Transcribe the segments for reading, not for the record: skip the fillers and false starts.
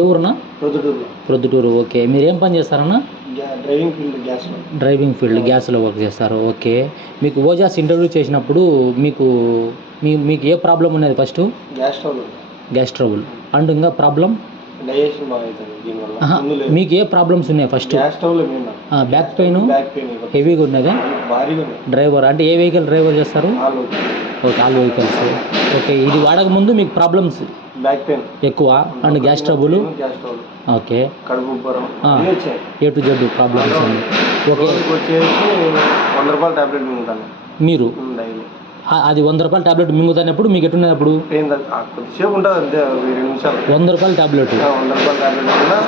ఏ ఊరునా? ప్రొద్దుటూరులో. ప్రొద్దుటూరు. ఓకే. మీరేం పని చేస్తారన్నా? డ్రైవింగ్ ఫీల్డ్ గ్యాస్లో. డ్రైవింగ్ ఫీల్డ్ గ్యాస్లో వర్క్ చేస్తారు. ఓకే. మీకు ఓజాస్ ఇంటర్వ్యూ చేసినప్పుడు మీకు మీకు ఏ ప్రాబ్లం ఉన్నది first? Gas trouble. Gas trouble and ఇంకా ప్రాబ్లం డైజెషన్ బాగా అవుతుంది దీనివల్ల. మీకు ఏ ప్రాబ్లమ్స్ ఉన్నాయి first? Gas trouble main. Back pain హెవీగా ఉన్నదా? భారీగా. డ్రైవర్ అంటే ఏ వెహికల్ డ్రైవర్ చేస్తారు? Okay, all vehicles. ఓకే. ఇది వాడక ముందు మీకు ప్రాబ్లమ్స్ బ్యాక్ పెయిన్ ఎక్కువ అండ్ గ్యాస్ ట్రబుల్. ఓకే. కడుపు ఉబ్బరం ఏ టు జెడ్ ప్రాబ్లమ్స్ అండి. ఓకే. వచ్చేసి 100 రూపాయల టాబ్లెట్ మింగుతాను మీరు. అది 100 రూపాయల టాబ్లెట్ మింగుతానప్పుడు మీకు ఎట్టున్నది అప్పుడు? కొద్దిసేపు ఉంటుంది అంతే, 2 నిమిషాలు. 100 రూపాయల టాబ్లెట్ 100 రూపాయల టాబ్లెట్ కూడా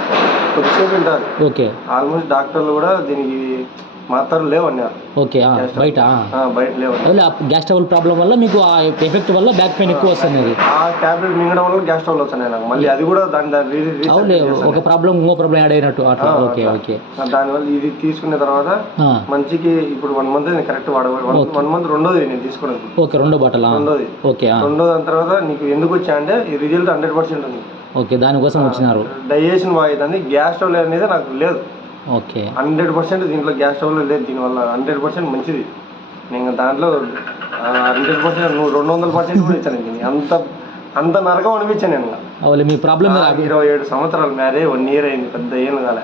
కొద్దిసేపు ఉంటుంది. ఓకే. ఆల్మోస్ట్ డాక్టర్లు కూడా దీనికి మాత్రలు లేవన్నారు. ఓకే. బయట లేవు. గ్యాస్ ట్రబుల్ ప్రాబ్లం వల్ల మీకు ఆ ఎఫెక్ట్ వల్ల బ్యాక్ పెయిన్ ఎక్కువ వస్తుంది. ఆ టాబ్లెట్ మింగడం వల్ల గ్యాస్ ట్రబుల్ వస్తున్నాయి నాకు. మళ్ళీ అది కూడా అవును, ఒక ప్రాబ్లం ఇంకో ప్రాబ్లం యాడ్ అయినట్టు అట్లా. ఓకే. ఓకే. దానివల్ల ఇది తీసుకున్న తర్వాత మంచికి ఇప్పుడు 1 మంత్ కరెక్ట్ వాడవాలి. 1 మంత్ రెండోది నేను తీసుకోవడం. ఓకే. రెండో బాటల్. రెండోది. ఓకే. రెండో దాని తర్వాత నీకు ఎందుకు వచ్చా అంటే ఈ రిజల్ట్ 100% ఉంది. ఓకే. దానికోసం వచ్చినారు. డైజెషన్ బాగా అవుతుంది. గ్యాస్ ట్రబుల్ అనేది నాకు లేదు. ఓకే. 100% దీంట్లో గ్యాస్ ట్రబుల్ లేదు. దీనివల్ల 100% మంచిది. నేను దాంట్లో 100% 200% కూడా ఇచ్చాను. అంత నరకం అనిపించాను నేను. మీ ప్రాబ్లం 27 సంవత్సరాలు మ్యారేజ్ 1 ఇయర్ అయింది, పెద్ద ఏం కాలే.